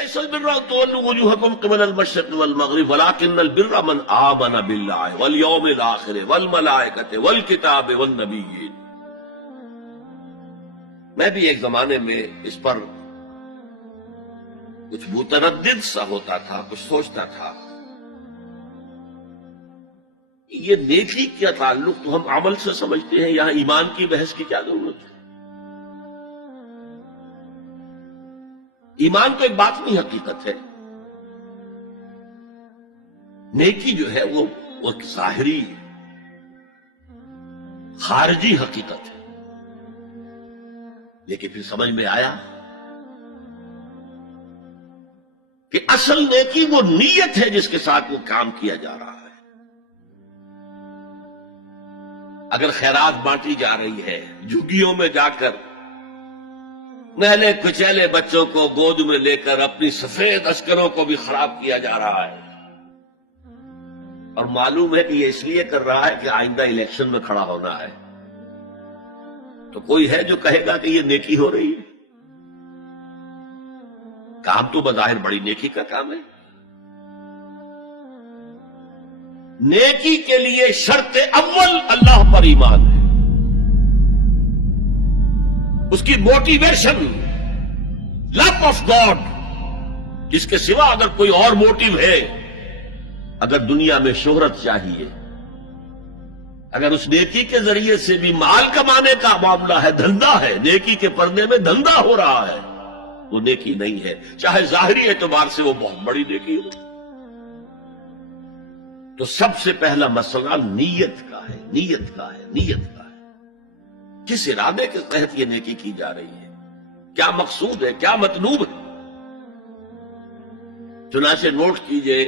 ليس البر أن تولوا وجوهكم قبل المشرق والمغرب ولكن البر من آمن بالله واليوم الآخر والملائكة والكتاب والنبيين. میں بھی ایک زمانے میں اس پر کچھ متردد سا ہوتا تھا، کچھ سوچتا تھا یہ نیکی کا تعلق تو ہم عمل سے سمجھتے ہیں، یہاں ایمان کی بحث کی کیا ضرورت ہے؟ ایمان تو ایک باطنی حقیقت ہے، نیکی جو ہے وہ ایک ظاہری خارجی حقیقت ہے. لیکن پھر سمجھ میں آیا کہ اصل نیکی وہ نیت ہے جس کے ساتھ وہ کام کیا جا رہا ہے. اگر خیرات بانٹی جا رہی ہے، جھگیوں میں جا کر نہلے کچیلے بچوں کو گود میں لے کر اپنی سفید عسکروں کو بھی خراب کیا جا رہا ہے، اور معلوم ہے کہ یہ اس لیے کر رہا ہے کہ آئندہ الیکشن میں کھڑا ہونا ہے، تو کوئی ہے جو کہے گا کہ یہ نیکی ہو رہی ہے؟ کام تو بظاہر بڑی نیکی کا کام ہے. نیکی کے لیے شرط اول اللہ پر ایمان ہے، اس کی موٹیویشن لو آف گاڈ، جس کے سوا اگر کوئی اور موٹیو ہے، اگر دنیا میں شہرت چاہیے، اگر اس نیکی کے ذریعے سے بھی مال کمانے کا معاملہ ہے، دھندا ہے، نیکی کے پردے میں دھندا ہو رہا ہے، وہ نیکی نہیں ہے، چاہے ظاہری اعتبار سے وہ بہت بڑی نیکی ہو. تو سب سے پہلا مسئلہ نیت کا ہے، نیت کا ہے، نیت کا ہے. کس ارادے کے تحت یہ نیکی کی جا رہی ہے، کیا مقصود ہے، کیا مطلوب ہے. چنانچہ نوٹ کیجئے،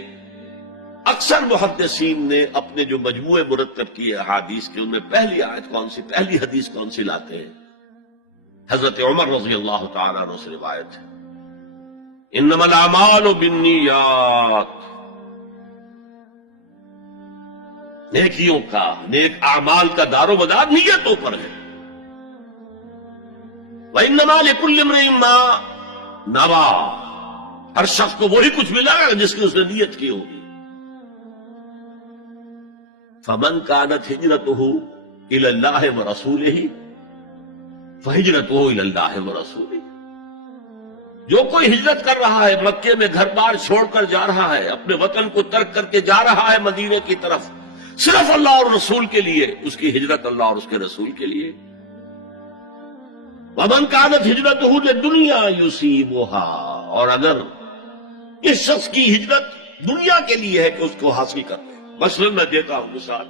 اکثر محدثین نے اپنے جو مجموعے مرتب کیے احادیث کے، ان میں پہلی آیت کون سی، پہلی حدیث کون سی لاتے ہیں؟ حضرت عمر رضی اللہ تعالیٰ عنہ سے روایت ہے، انما الاعمال بالنیات، نیکیوں کا، نیک اعمال کا دار و مدار نیتوں پر ہے. وانما لکل امرئ ما نوى، ہر شخص کو وہی کچھ ملا گا جس کی اس نے نیت کی ہوگی. فمن كانت ہجرته الى اللہ ورسولہ فہجرته الى اللہ ورسولہ، جو کوئی ہجرت کر رہا ہے، مکے میں گھر بار چھوڑ کر جا رہا ہے، اپنے وطن کو ترک کر کے جا رہا ہے مدینے کی طرف، صرف اللہ اور رسول کے لیے، اس کی ہجرت اللہ اور اس کے رسول کے لیے. ومن كانت ہجرته للدنیا يصيبها، اور اگر اس شخص کی ہجرت دنیا کے لیے ہے کہ اس کو حاصل کر لے. مثلا میں دیتا ہوں مثال،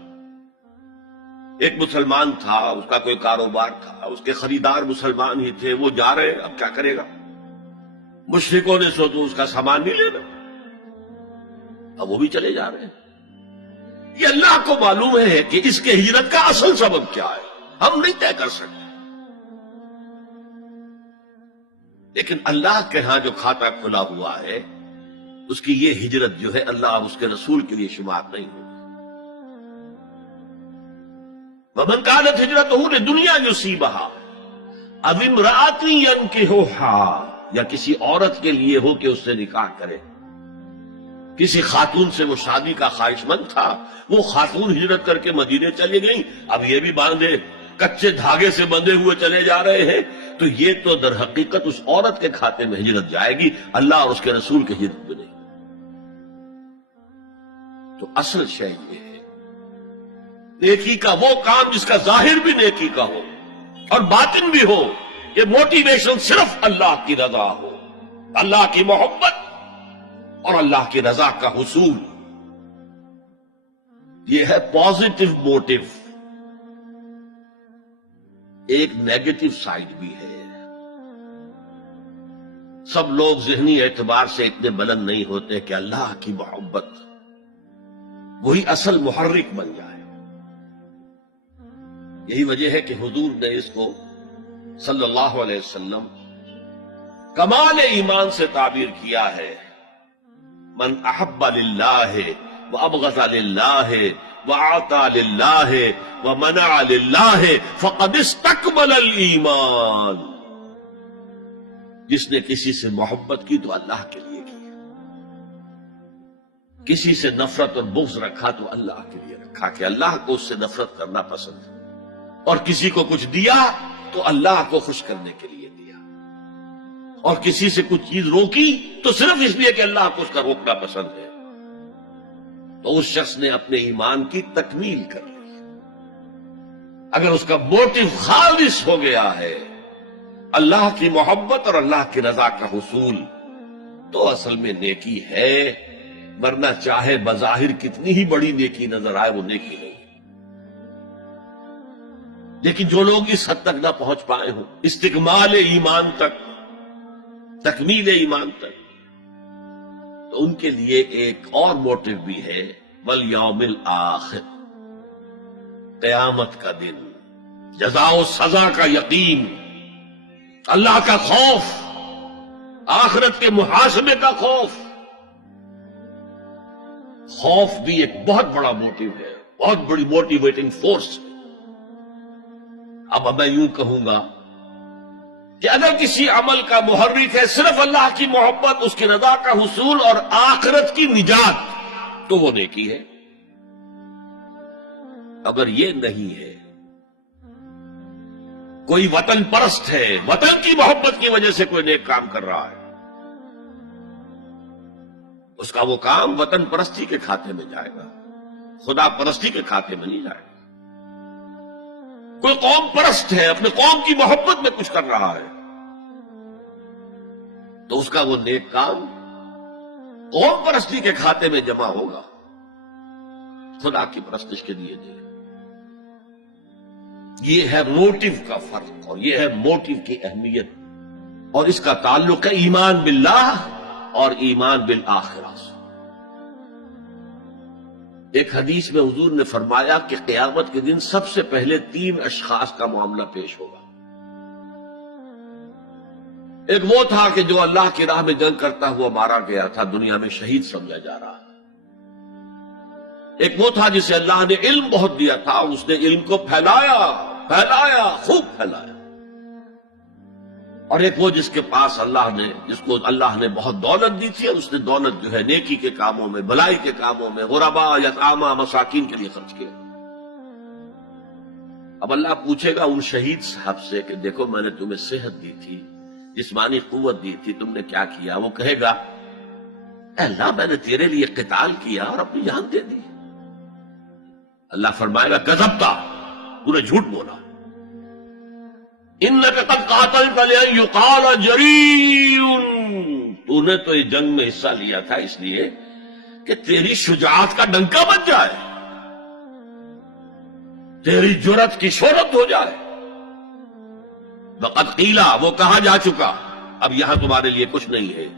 ایک مسلمان تھا، اس کا کوئی کاروبار تھا، اس کے خریدار مسلمان ہی تھے، وہ جا رہے، اب کیا کرے گا؟ مشرکوں نے سو تو اس کا سامان نہیں لینا، اب وہ بھی چلے جا رہے ہیں. یہ اللہ کو معلوم ہے کہ اس کے ہجرت کا اصل سبب کیا ہے، ہم نہیں طے کر سکتے. لیکن اللہ کے ہاں جو کھاتا کھلا ہوا ہے، اس کی یہ ہجرت جو ہے اللہ اور اس کے رسول کے لیے شمار نہیں ہوگی. ومن كانت هجرته للدنيا يصيبها أو امرأة ينكحها، یا کسی عورت کے لیے ہو کہ اس سے نکاح کرے. کسی خاتون سے وہ شادی کا خواہش مند تھا، وہ خاتون ہجرت کر کے مدینے چلی گئی، اب یہ بھی باندھے کچے دھاگے سے بندھے ہوئے چلے جا رہے ہیں، تو یہ تو در حقیقت اس عورت کے کھاتے میں ہجرت جائے گی، اللہ اور اس کے رسول کی ہجرت میں نہیں. تو اصل شے یہ ہے، نیکی کا وہ کام جس کا ظاہر بھی نیکی کا ہو اور باطن بھی ہو، یہ موٹیویشن صرف اللہ کی رضا ہو، اللہ کی محبت اور اللہ کی رضا کا حصول. یہ ہے پازیٹو موٹیو. ایک نیگیٹو سائیڈ بھی ہے. سب لوگ ذہنی اعتبار سے اتنے بلند نہیں ہوتے کہ اللہ کی محبت وہی اصل محرک بن جائے. یہی وجہ ہے کہ حضور نے اس کو صلی اللہ علیہ وسلم کمال ایمان سے تعبیر کیا ہے، من احب للہ وابغض للہ وعطا للہ ومنع للہ فقد استکمل الایمان. جس نے کسی سے محبت کی تو اللہ کے لیے کسی سے نفرت اور بغض رکھا تو اللہ کے لیے رکھا کہ اللہ کو اس سے نفرت کرنا پسند ہے، اور کسی کو کچھ دیا تو اللہ کو خوش کرنے کے لیے دیا، اور کسی سے کچھ چیز روکی تو صرف اس لیے کہ اللہ کو اس کا روکنا پسند ہے، تو اس شخص نے اپنے ایمان کی تکمیل کر لی۔ اگر اس کا موٹو خالص ہو گیا ہے اللہ کی محبت اور اللہ کی رضا کا حصول، تو اصل میں نیکی ہے، ورنہ چاہے بظاہر کتنی ہی بڑی نیکی نظر آئے وہ نیکی نہیں۔ لیکن جو لوگ اس حد تک نہ پہنچ پائے ہوں، استکمال ایمان تک، تکمیل ایمان تک، تو ان کے لیے ایک اور موٹو بھی ہے، والیوم الآخر، قیامت کا دن، جزا و سزا کا یقین، اللہ کا خوف، آخرت کے محاسبے کا خوف۔ خوف بھی ایک بہت بڑا موٹو ہے، بہت بڑی موٹیویٹنگ فورس ہے۔ اب میں یوں کہوں گا کہ اگر کسی عمل کا محرک ہے صرف اللہ کی محبت، اس کی رضا کا حصول اور آخرت کی نجات، تو وہ نیکی ہے۔ اگر یہ نہیں ہے، کوئی وطن پرست ہے، وطن کی محبت کی وجہ سے کوئی نیک کام کر رہا ہے، اس کا وہ کام وطن پرستی کے کھاتے میں جائے گا، خدا پرستی کے کھاتے میں نہیں جائے گا۔ کوئی قوم پرست ہے، اپنے قوم کی محبت میں کچھ کر رہا ہے، تو اس کا وہ نیک کام قوم پرستی کے کھاتے میں جمع ہوگا، خدا کی پرستش کے لیے نہیں۔ یہ ہے موٹو کا فرق، اور یہ ہے موٹو کی اہمیت، اور اس کا تعلق ہے ایمان باللہ اور ایمان بالآخرہ سے۔ ایک حدیث میں حضور نے فرمایا کہ قیامت کے دن سب سے پہلے 3 اشخاص کا معاملہ پیش ہوگا۔ ایک وہ تھا کہ جو اللہ کی راہ میں جنگ کرتا ہوا مارا گیا تھا، دنیا میں شہید سمجھا جا رہا ہے۔ ایک وہ تھا جسے اللہ نے علم بہت دیا تھا، اس نے علم کو پھیلایا، خوب پھیلایا۔ اور ایک وہ جس کے پاس جس کو اللہ نے بہت دولت دی تھی، اور اس نے دولت جو ہے نیکی کے کاموں میں، بھلائی کے کاموں میں، غربا، یتاما، مساکین کے لیے خرچ کیا۔ اب اللہ پوچھے گا ان شہید صاحب سے کہ دیکھو میں نے تمہیں صحت دی تھی، جسمانی قوت دی تھی، تم نے کیا کیا؟ وہ کہے گا اے اللہ میں نے تیرے لیے قتال کیا اور اپنی جان دے دی۔ اللہ فرمائے گا کذبتا، تو نے جھوٹ بولا، انک قد قاتلت لأن یقال جریء، تو نے تو اس جنگ میں حصہ لیا تھا اس لیے کہ تیری شجاعت کا ڈنکا بن جائے، تیری جرأت کی شہرت ہو جائے۔ وقد قیلا، وہ کہا جا چکا، اب یہاں تمہارے لیے کچھ نہیں ہے۔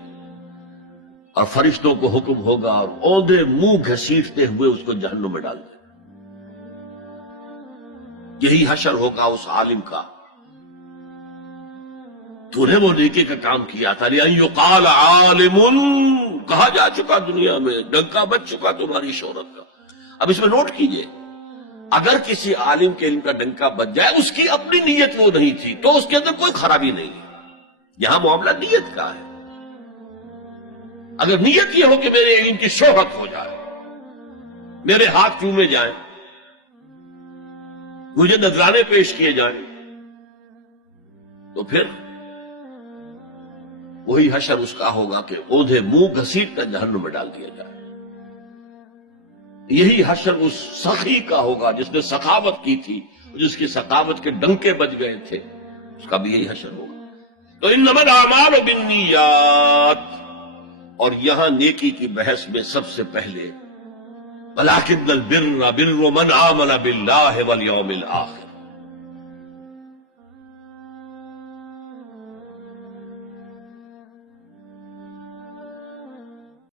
اور فرشتوں کو حکم ہوگا اور اوندے منہ گھسیٹتے ہوئے اس کو جہنم میں ڈال دیں۔ یہی حشر ہوگا اس عالم کا، تو نے وہ نیکی کا کام کیا تھا، لأن یقال عالم، کہا جا چکا دنیا میں، ڈنکا بج چکا تمہاری شہرت کا۔ اب اس میں نوٹ کیجئے، اگر کسی عالم کے علم کا ڈنکا بج جائے، اس کی اپنی نیت وہ نہیں تھی تو اس کے اندر کوئی خرابی نہیں ہے۔ یہاں معاملہ نیت کا ہے۔ اگر نیت یہ ہو کہ میرے علم کی شہرت ہو جائے، میرے ہاتھ چومے جائیں، مجھے نذرانے پیش کیے جائیں، تو پھر وہی حشر اس کا ہوگا کہ اوندھے منہ گھسیٹ کر جہنم میں ڈال دیا جائے۔ یہی حشر اس سخی کا ہوگا جس نے سخاوت کی تھی، جس کی سخاوت کے ڈنکے بج گئے تھے، اس کا بھی یہی حشر ہوگا۔ تو انما الاعمال بالنیات، اور یہاں نیکی کی بحث میں سب سے پہلے وَلَٰكِنَّ الْبِرَّ بِرُّ مَنْ آمَنَ بِاللَّهِ وَالْيَوْمِ الْآخِرِ،